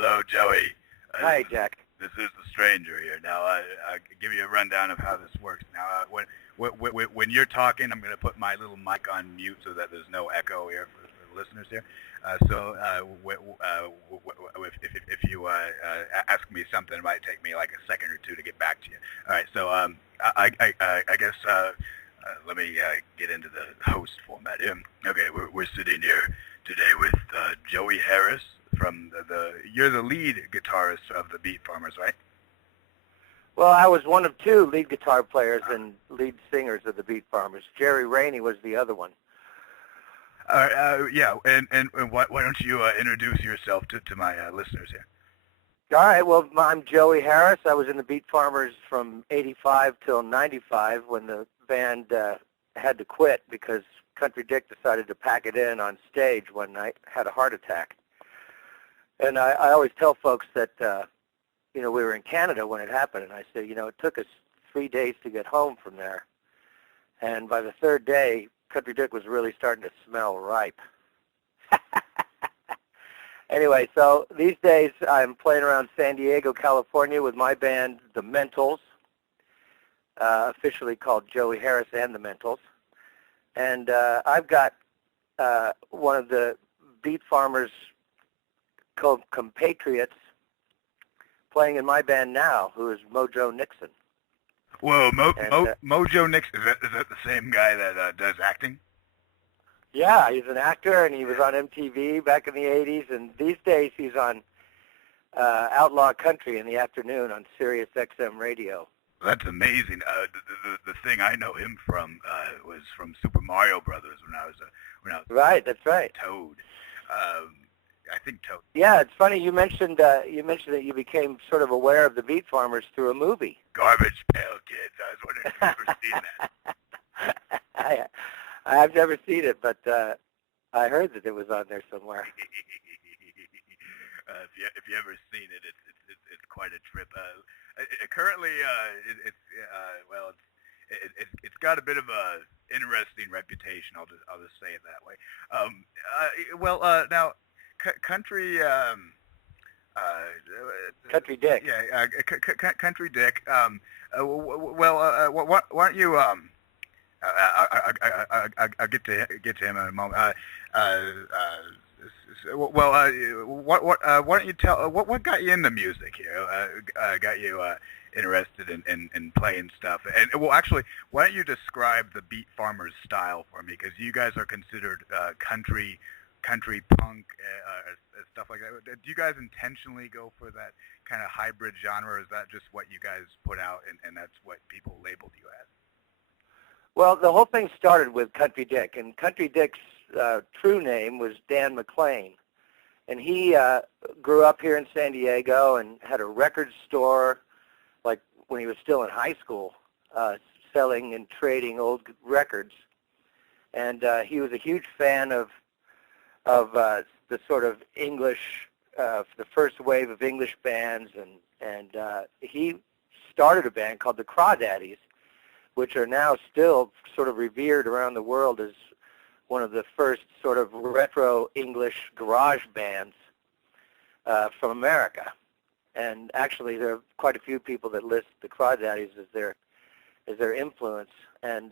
Hello, Joey. Hi, Jack. This is the stranger here. Now, I'll give you a rundown of how this works. Now, when you're talking, I'm going to put my little mic on mute so that there's no echo here for the listeners here. If you ask me something, it might take me like a second or two to get back to you. All right, so I guess let me get into the host format here. Okay, we're sitting here today with Joey Harris from you're the lead guitarist of the Beat Farmers, right? Well, I was one of two lead guitar players and lead singers of the Beat Farmers. Jerry Rainey was the other one. Yeah, and why don't you introduce yourself to my listeners here? All right, well, I'm Joey Harris. I was in the Beat Farmers from 85 till 95 when the band had to quit because Country Dick decided to pack it in on stage one night, had a heart attack. And I always tell folks that, we were in Canada when it happened, and I said, it took us 3 days to get home from there. And by the third day, Country Dick was really starting to smell ripe. Anyway, so these days I'm playing around San Diego, California with my band, The Mentals, officially called Joey Harris and The Mentals. And I've got one of the Beat Farmers compatriots playing in my band now, who is Mojo Nixon. Whoa, Mojo Nixon, is that the same guy that does acting? Yeah, he's an actor, and he was on MTV back in the 80s, and these days he's on Outlaw Country in the afternoon on Sirius XM radio. That's amazing. The thing I know him from was from Super Mario Brothers when I was right. That's right. Toad. I think Toad. Yeah, it's funny you mentioned that you became sort of aware of the Beat Farmers through a movie. Garbage Pail Kids. I was wondering if you've ever seen that. I've never seen it, but I heard that it was on there somewhere. If you ever seen it, it's quite a trip. Currently, it's got a bit of a interesting reputation. I'll just say it that way. Now, Country Dick. Yeah, Country Dick. Why don't you I'll get to him in a moment. Why don't you tell what got you into music here? Got you interested in playing stuff? And actually, why don't you describe the Beat Farmers style for me? Because you guys are considered country punk, stuff like that. Do you guys intentionally go for that kind of hybrid genre, or is that just what you guys put out and that's what people labeled you as? Well, the whole thing started with Country Dick, and Country Dick's true name was Dan McLean. And he grew up here in San Diego and had a record store, like when he was still in high school, selling and trading old records. And he was a huge fan of the sort of English, the first wave of English bands, and he started a band called the Crawdaddies, which are now still sort of revered around the world as one of the first sort of retro English garage bands from America. And actually, there are quite a few people that list the Crawdaddies as their influence. And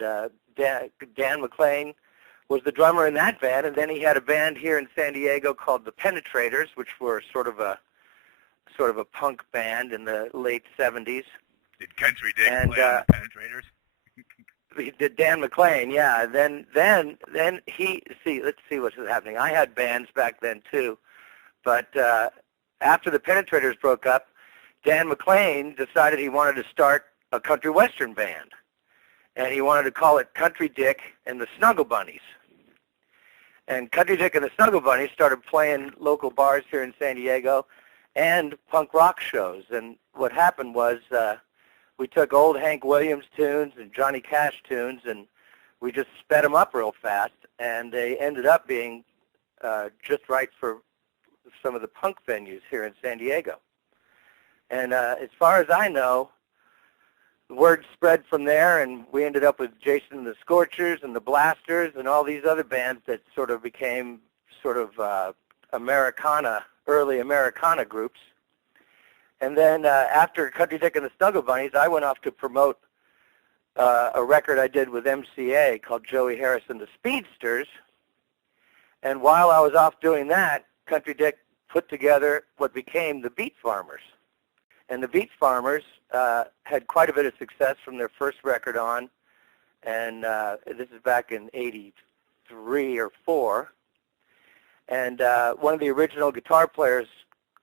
Dan McLean was the drummer in that band, and then he had a band here in San Diego called the Penetrators, which were sort of a punk band in the late 70s. Did Country Dick play on the Penetrators? Did Dan McLean, yeah. Then let's see what's happening. I had bands back then too, but after the Penetrators broke up, Dan McLean decided he wanted to start a country western band, and he wanted to call it Country Dick and the Snuggle Bunnies. And Country Dick and the Snuggle Bunnies started playing local bars here in San Diego and punk rock shows. And what happened was we took old Hank Williams tunes and Johnny Cash tunes, and we just sped them up real fast, and they ended up being just right for some of the punk venues here in San Diego. And as far as I know, the word spread from there, and we ended up with Jason and the Scorchers and the Blasters and all these other bands that sort of became sort of Americana early Americana groups. And then after Country Dick and the Snuggle Bunnies, I went off to promote a record I did with MCA called Joey Harris and the Speedsters. And while I was off doing that, Country Dick put together what became the Beat Farmers. And the Beat Farmers had quite a bit of success from their first record on, and this is back in '83 or '4. And one of the original guitar players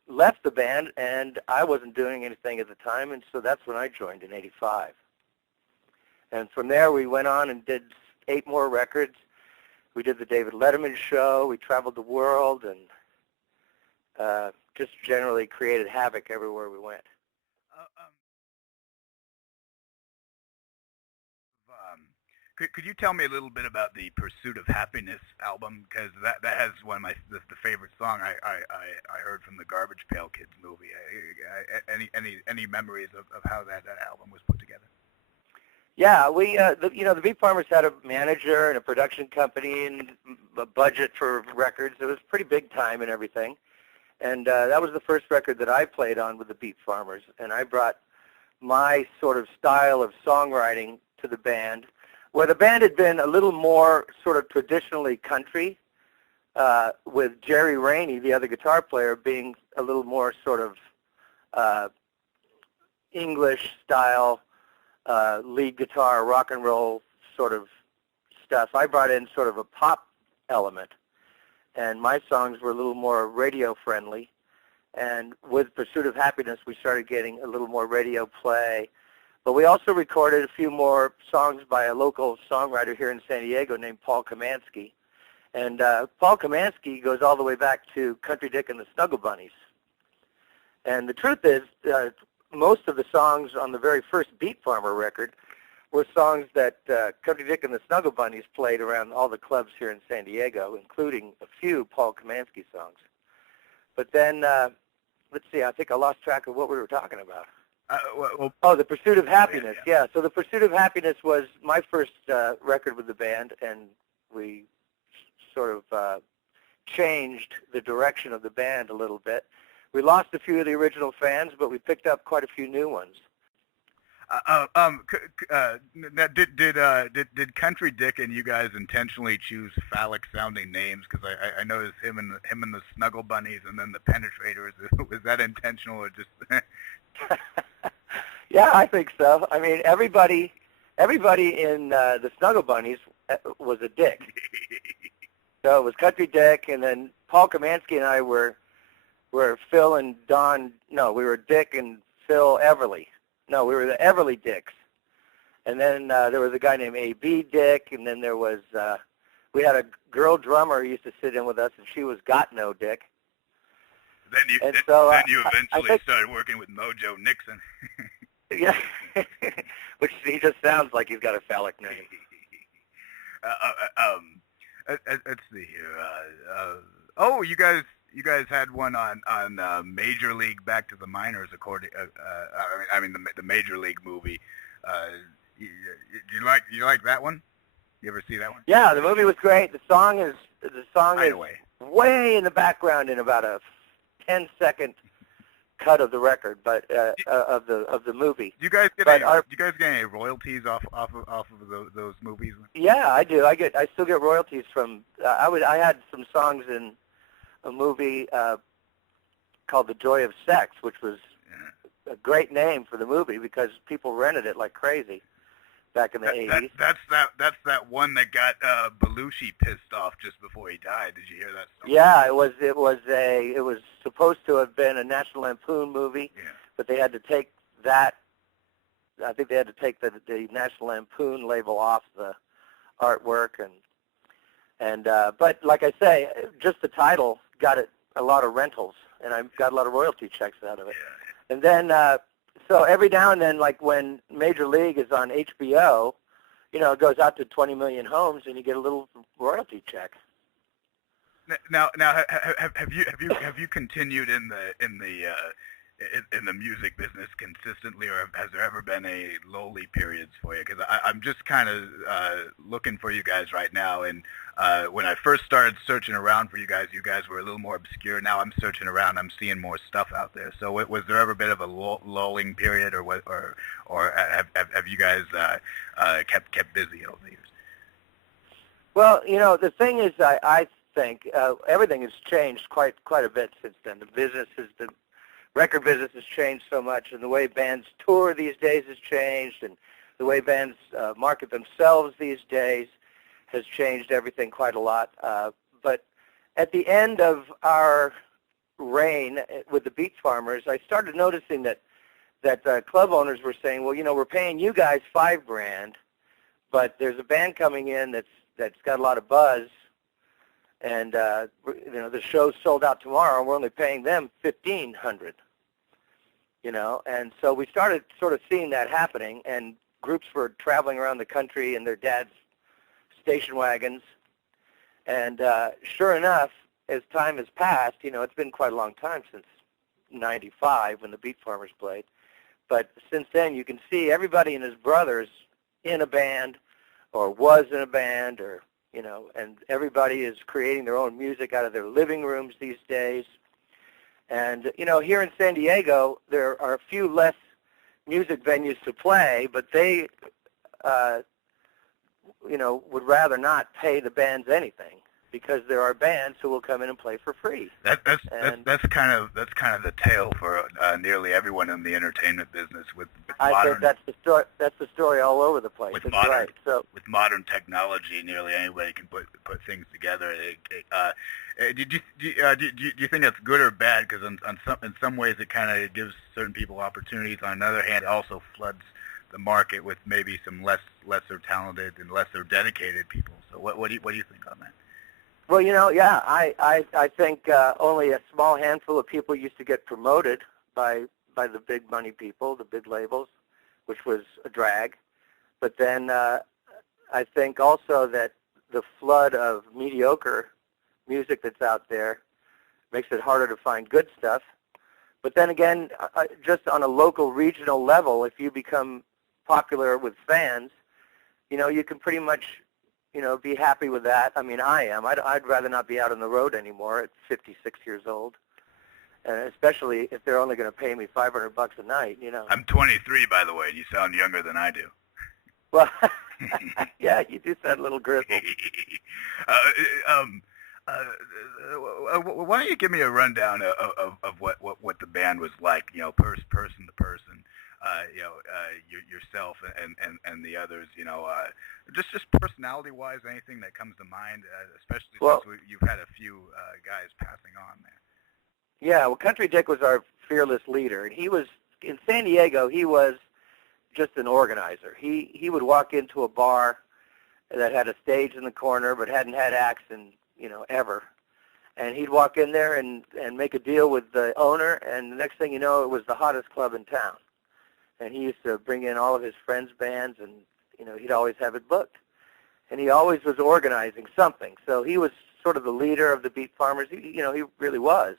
left the band, and I wasn't doing anything at the time, and so that's when I joined in '85. And from there, we went on and did 8 more records. We did the David Letterman show. We traveled the world and just generally created havoc everywhere we went. Could you tell me a little bit about the Pursuit of Happiness album? Because that has one of my the favorite song I heard from the Garbage Pail Kids movie. Any memories of how that album was put together? Yeah, we the Beat Farmers had a manager and a production company and a budget for records. It was pretty big time and everything. And that was the first record that I played on with the Beat Farmers. And I brought my sort of style of songwriting to the band, where the band had been a little more sort of traditionally country, with Jerry Rainey, the other guitar player, being a little more sort of English style lead guitar, rock and roll sort of stuff. I brought in sort of a pop element, and my songs were a little more radio friendly. And with Pursuit of Happiness, we started getting a little more radio play. But we also recorded a few more songs by a local songwriter here in San Diego named Paul Kamansky. And Paul Kamansky goes all the way back to Country Dick and the Snuggle Bunnies. And the truth is, most of the songs on the very first Beat Farmer record were songs that Country Dick and the Snuggle Bunnies played around all the clubs here in San Diego, including a few Paul Kamansky songs. But then, let's see, I think I lost track of what we were talking about. The Pursuit of Happiness. Yeah. So the Pursuit of Happiness was my first record with the band, and we sort of changed the direction of the band a little bit. We lost a few of the original fans, but we picked up quite a few new ones. Did Country Dick and you guys intentionally choose phallic-sounding names? Because I noticed him and the Snuggle Bunnies, and then the Penetrators. Was that intentional or just? Yeah, I think so. I mean, everybody in the Snuggle Bunnies was a dick. So it was Country Dick, and then Paul Kamansky and I were Phil and Don. No, we were Dick and Phil Everly. No, we were the Everly Dicks. And then there was a guy named A.B. Dick, and then there was, we had a girl drummer who used to sit in with us, and she was Got No Dick. Then you eventually started working with Mojo Nixon. Yeah, which he just sounds like he's got a phallic name. Let's see here. You guys had one on Major League Back to the Minors, according. The Major League movie. You like that one? You ever see that one? Yeah, the movie was great. The song is way in the background in about a 10-second cut of the record, but of the movie. Do you guys get any royalties off of those movies? Yeah, I do. I still get royalties from. I had some songs in a movie called The Joy of Sex, which was a great name for the movie because people rented it like crazy back in the 80s. That's that one that got Belushi pissed off just before he died. Did you hear that story? Yeah, it was supposed to have been a National Lampoon movie, but they had to take that. I think they had to take the National Lampoon label off the artwork, but like I say, just the title got it a lot of rentals, and I got a lot of royalty checks out of it. Yeah. And then so every now and then, like when Major League is on HBO, it goes out to 20 million homes, and you get a little royalty check. Now, have you continued in the in the music business consistently, or has there ever been a lowly periods for you? Because I'm just kind of looking for you guys right now, and when I first started searching around for you guys were a little more obscure. Now I'm searching around, I'm seeing more stuff out there. So was there ever a bit of a lulling period, or what, or have you guys kept busy over the years? Well, the thing is, I think everything has changed quite a bit since then. The record business has changed so much, and the way bands tour these days has changed, and the way bands market themselves these days has changed everything quite a lot. But at the end of our reign with the Beat Farmers, I started noticing that club owners were saying, well, we're paying you guys $5,000, but there's a band coming in that's got a lot of buzz, and the show's sold out tomorrow, and we're only paying them $1,500. And so we started sort of seeing that happening, and groups were traveling around the country in their dad's station wagons. And sure enough, as time has passed, it's been quite a long time since '95 when the Beat Farmers played. But since then, you can see everybody and his brothers in a band, or was in a band, or and everybody is creating their own music out of their living rooms these days. And here in San Diego, there are a few less music venues to play, but they would rather not pay the bands anything, because there are bands who will come in and play for free. That's kind of the tale for nearly everyone in the entertainment business. With I modern, think that's the story. That's the story all over the place. With That's modern, right. So with modern technology, nearly anybody can put things together. Do you think that's good or bad? Because in some ways it kind of gives certain people opportunities. On the other hand, it also floods the market with maybe some lesser talented and lesser dedicated people. So what do you think on that? Well, yeah, I think only a small handful of people used to get promoted by the big money people, the big labels, which was a drag. But then I think also that the flood of mediocre music that's out there makes it harder to find good stuff. But then again, just on a local, regional level, if you become popular with fans, you can pretty much be happy with that. I mean, I am. I'd rather not be out on the road anymore at 56 years old, and especially if they're only going to pay me $500 a night. I'm 23, by the way, and you sound younger than I do. Well, yeah, you do sound a little grizzled. Why don't you give me a rundown of what the band was like? Person to person. Yourself and the others, just personality-wise, anything that comes to mind, especially since you've had a few guys passing on there. Yeah, well, Country Dick was our fearless leader, and he was, in San Diego, he was just an organizer. He would walk into a bar that had a stage in the corner but hadn't had acts in, ever. And he'd walk in there and make a deal with the owner, and the next thing you know, it was the hottest club in town. And he used to bring in all of his friends' bands, and he'd always have it booked. And he always was organizing something. So he was sort of the leader of the Beat Farmers. He really was.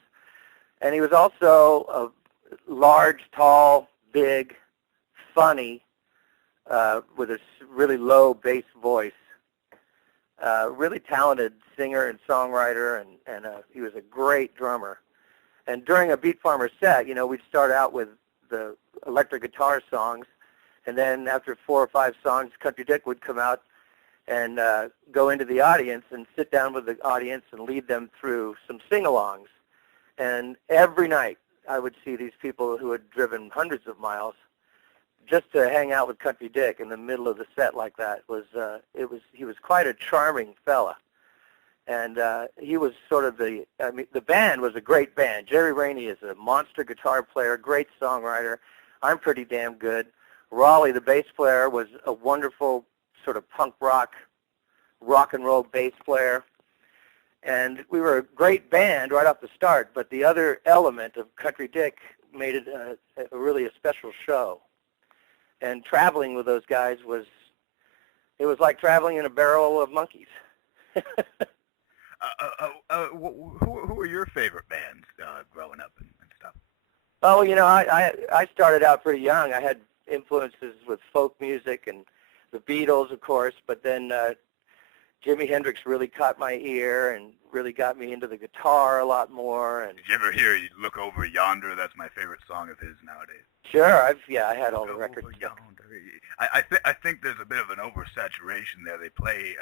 And he was also a large, tall, big, funny, with a really low bass voice, really talented singer and songwriter, and he was a great drummer. And during a Beat Farmer set, we'd start out with the electric guitar songs, and then after 4 or 5 songs, Country Dick would come out and go into the audience and sit down with the audience and lead them through some sing-alongs. And every night I would see these people who had driven hundreds of miles just to hang out with Country Dick in the middle of the set like that. He was quite a charming fella. And he was sort of the band was a great band. Jerry Rainey is a monster guitar player, great songwriter. I'm pretty damn good. Raleigh, the bass player, was a wonderful sort of punk rock and roll bass player. And we were a great band right off the start, but the other element of Country Dick made it really a special show. And traveling with those guys was like traveling in a barrel of monkeys. Who are your favorite bands growing up and stuff? Oh, you know, I started out pretty young. I had influences with folk music and the Beatles, of course, but then Jimi Hendrix really caught my ear and really got me into the guitar a lot more. And Did you ever hear "You Look Over Yonder"? That's my favorite song of his nowadays. sure, I had all the records. I think there's a bit of an oversaturation there. They play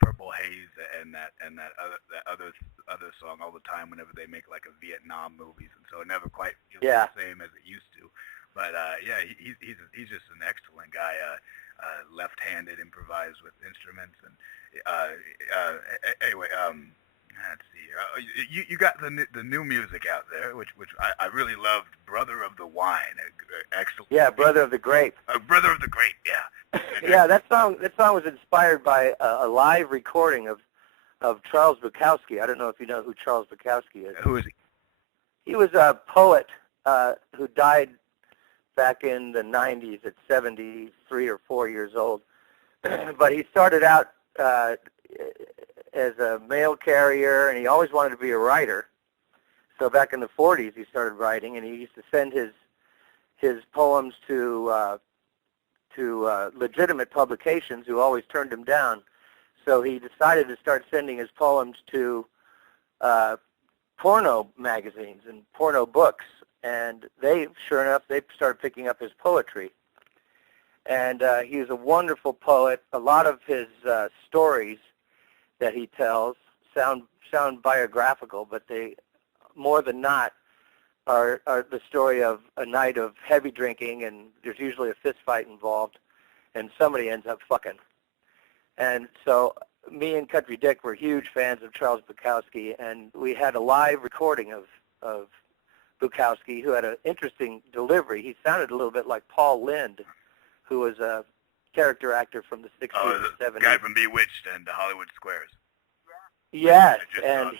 Purple Haze and that other song all the time whenever they make like a Vietnam movies, and so it never quite feels the same as it used to. But yeah, he's just an excellent guy. Left-handed, improvised with instruments, and anyway, let's see. You got the new music out there, which I really loved. Brother of the Wine, excellent. Yeah, Brother of the Grape. Brother of the Grape, yeah. Yeah, that song was inspired by a live recording of Charles Bukowski. I don't know if you know who Charles Bukowski is. Who is he? He was a poet who died back in the 90s at 73 or 4 years old. But he started out as a mail carrier, and he always wanted to be a writer. So back in the 40s, he started writing, and he used to send his poems to legitimate publications who always turned him down. So he decided to start sending his poems to porno magazines and porno books, and sure enough, they started picking up his poetry. And he was a wonderful poet. A lot of his stories that he tells sound biographical, but they, more than not, are the story of a night of heavy drinking, and there's usually a fist fight involved, and somebody ends up fucking. And so me and Country Dick were huge fans of Charles Bukowski, and we had a live recording of Bukowski, who had an interesting delivery. He sounded a little bit like Paul Lynde, who was a character actor from the 60s and 70s. Guy from Bewitched and Hollywood Squares. Yes, and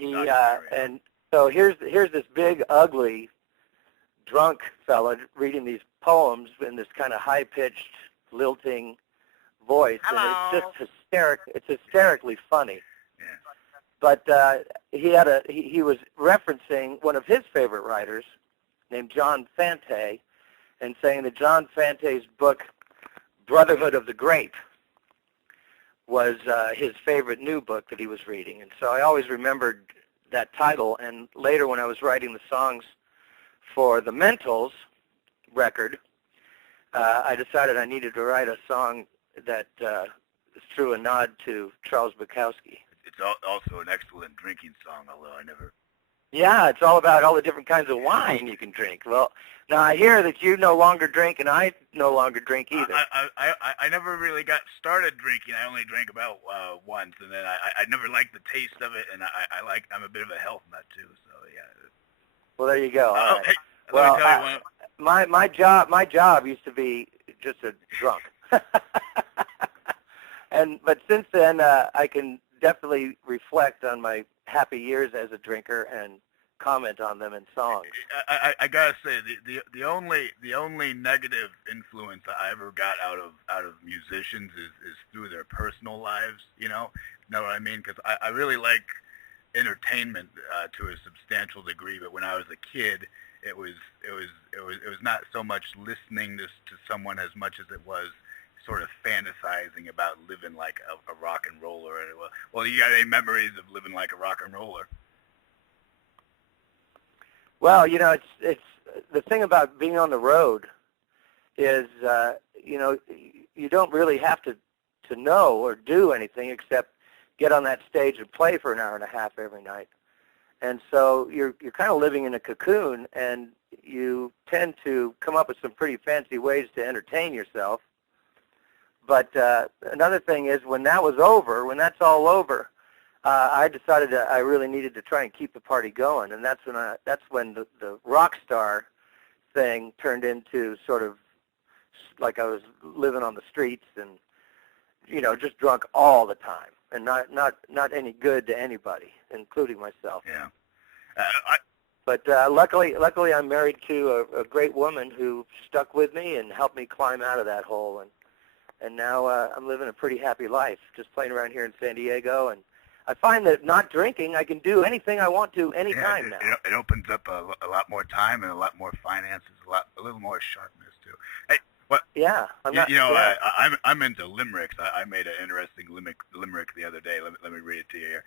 and so here's this big, ugly, drunk fella reading these poems in this kind of high-pitched, lilting voice. Hello. And it's just it's hysterically funny. Yeah. But he was referencing one of his favorite writers named John Fante, and saying that John Fante's book Brotherhood of the Grape was his favorite new book that he was reading. And so I always remembered that title, and later when I was writing the songs for the Mentals record, I decided I needed to write a song that threw a nod to Charles Bukowski. It's also an excellent drinking song, although I never... Yeah, it's all about all the different kinds of wine you can drink. Well, now I hear that you no longer drink, and I no longer drink either. I never really got started drinking. I only drank about once, and then I never liked the taste of it, and I'm a bit of a health nut too. So yeah. Well, there you go. All right. Hey, well, my job used to be just a drunk, but since then I can definitely reflect on my happy years as a drinker and comment on them in songs. I gotta say the only negative influence I ever got out of musicians is through their personal lives. You know what I mean? Because I really like entertainment to a substantial degree, but when I was a kid, it was not so much listening to someone as much as it was sort of fantasizing about living like a rock and roller. Well, you got any memories of living like a rock and roller? Well, it's the thing about being on the road is, you don't really have to know or do anything except get on that stage and play for an hour and a half every night. And so you're kind of living in a cocoon, and you tend to come up with some pretty fancy ways to entertain yourself. But another thing is, when that's all over, I decided that I really needed to try and keep the party going, and that's when the rock star thing turned into sort of like I was living on the streets and just drunk all the time, and not any good to anybody, including myself. Yeah. But luckily, I'm married to a great woman who stuck with me and helped me climb out of that hole, and now I'm living a pretty happy life, just playing around here in San Diego. And I find that not drinking, I can do anything I want to anytime now. It opens up a lot more time and a lot more finances, a little more sharpness too. Hey, what? Yeah, I'm into limericks. I made an interesting limerick the other day. Let me read it to you here.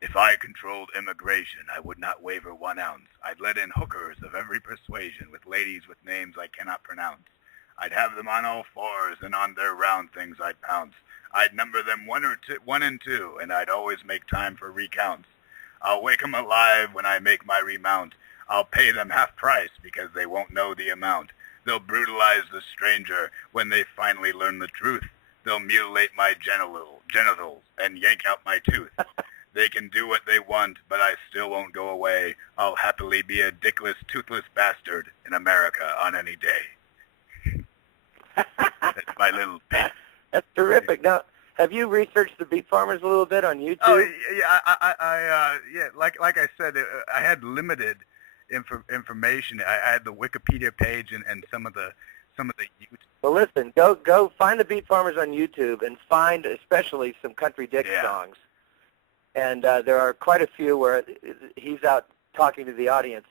If I controlled immigration, I would not waver 1 ounce. I'd let in hookers of every persuasion with ladies with names I cannot pronounce. I'd have them on all fours, and on their round things I'd pounce. I'd number them 1 and 2, and I'd always make time for recounts. I'll wake 'em alive when I make my remount. I'll pay them half price because they won't know the amount. They'll brutalize the stranger when they finally learn the truth. They'll mutilate my genitals and yank out my tooth. They can do what they want, but I still won't go away. I'll happily be a dickless, toothless bastard in America on any day. That's my little bit. That's terrific. Now, have you researched the Beat Farmers a little bit on YouTube? Oh yeah, yeah. Like I said, I had limited information. I had the Wikipedia page and some of the YouTube. Well, listen, go find the Beat Farmers on YouTube and find especially some Country Dick songs. And there are quite a few where he's out talking to the audience,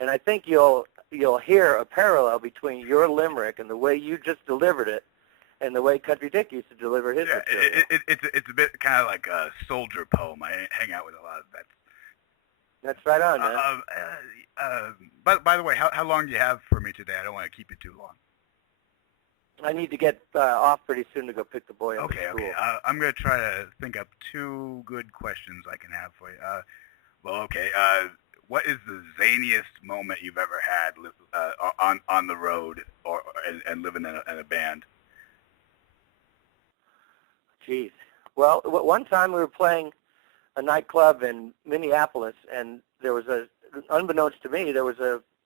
and I think you'll hear a parallel between your limerick and the way you just delivered it, and the way Country Dick used to deliver his material. It's a bit kind of like a soldier poem. I hang out with a lot of that. That's right on, man. By the way, how long do you have for me today? I don't want to keep you too long. I need to get off pretty soon to go pick the boy up at school. Okay. I'm going to try to think up 2 good questions I can have for you. What is the zaniest moment you've ever had on the road and living in a band? Jeez. Well, one time we were playing a nightclub in Minneapolis, and there was unbeknownst to me, there was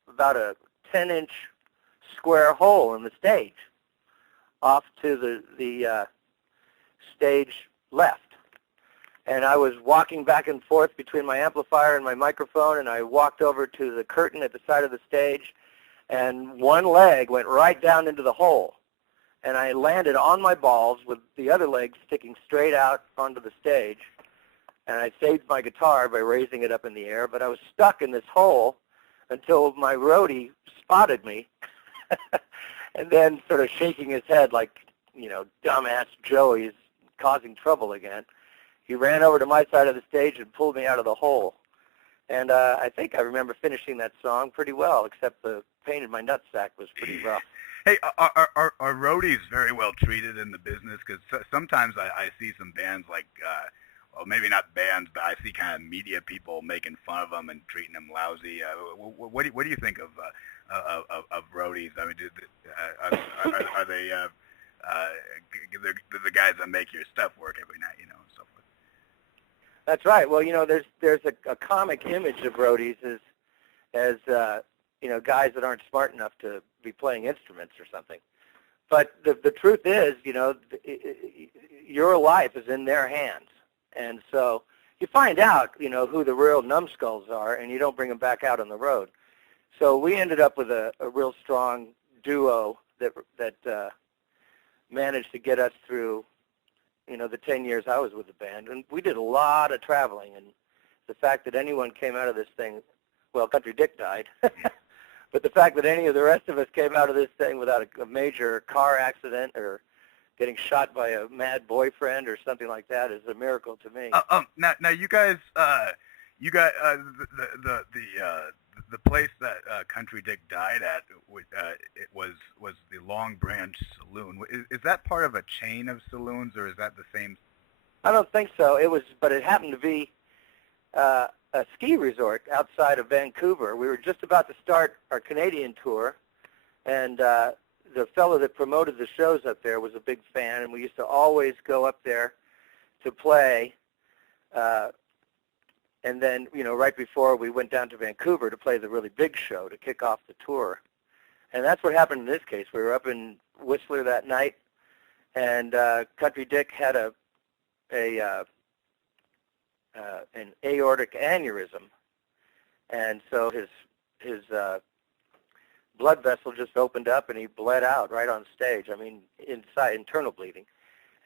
about a 10-inch square hole in the stage off to the stage left. And I was walking back and forth between my amplifier and my microphone, and I walked over to the curtain at the side of the stage, and one leg went right down into the hole. And I landed on my balls with the other leg sticking straight out onto the stage. And I saved my guitar by raising it up in the air, but I was stuck in this hole until my roadie spotted me and then sort of shaking his head like, dumbass Joey's causing trouble again. He ran over to my side of the stage and pulled me out of the hole. And I think I remember finishing that song pretty well, except the pain in my nutsack was pretty rough. Hey, are roadies very well treated in the business? Because sometimes I see some bands like, well, maybe not bands, but I see kind of media people making fun of them and treating them lousy. What do you think of roadies? I mean, are they the guys that make your stuff work every night, and so forth? That's right. Well, there's a comic image of roadies as guys that aren't smart enough to be playing instruments or something. But the truth is, your life is in their hands. And so you find out, who the real numbskulls are, and you don't bring them back out on the road. So we ended up with a real strong duo that managed to get us through, the 10 years I was with the band. And we did a lot of traveling. And the fact that anyone came out of this thing, well, Country Dick died. But the fact that any of the rest of us came out of this thing without a major car accident or getting shot by a mad boyfriend or something like that is a miracle to me. Now you guys, the place that Country Dick died at, it was the Long Branch Saloon. Is that part of a chain of saloons, or is that the same? I don't think so. But it happened to be a ski resort outside of Vancouver. We were just about to start our Canadian tour, and the fellow that promoted the shows up there was a big fan, and we used to always go up there to play. And then, right before we went down to Vancouver to play the really big show to kick off the tour. And that's what happened in this case. We were up in Whistler that night, and Country Dick had an aortic aneurysm, and so his blood vessel just opened up and he bled out right on stage. I mean, internal bleeding,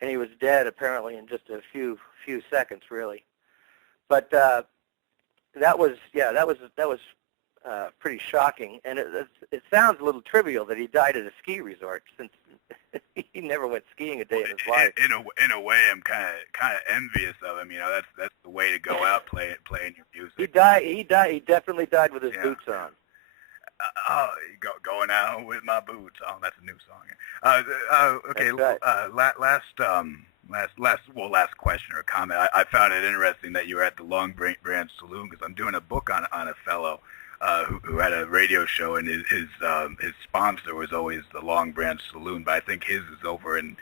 and he was dead apparently in just a few seconds, really. But that was pretty shocking, and it sounds a little trivial that he died at a ski resort, since he never went skiing a day in his life. In a way, I'm kind of envious of him. You know, that's the way to go out playing your music. He definitely died with his boots on. Going out with my boots on. That's a new song. Okay. Right. Last question or comment. I found it interesting that you were at the Long Branch Saloon, because I'm doing a book on a fellow who had a radio show, and his sponsor was always the Long Branch Saloon, but I think his is over in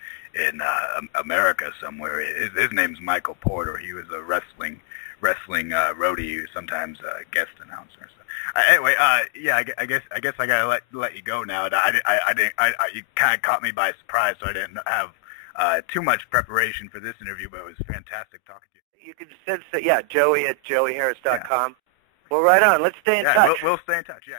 America somewhere. His name's Michael Porter. He was a wrestling roadie, sometimes guest announcer. So, anyway, I guess I gotta let you go now. You kind of caught me by surprise, so I didn't have too much preparation for this interview, but it was fantastic talking to you. You can say, Joey at joeyharris.com. Yeah. Well, right on. Let's stay in touch. We'll stay in touch. Yeah.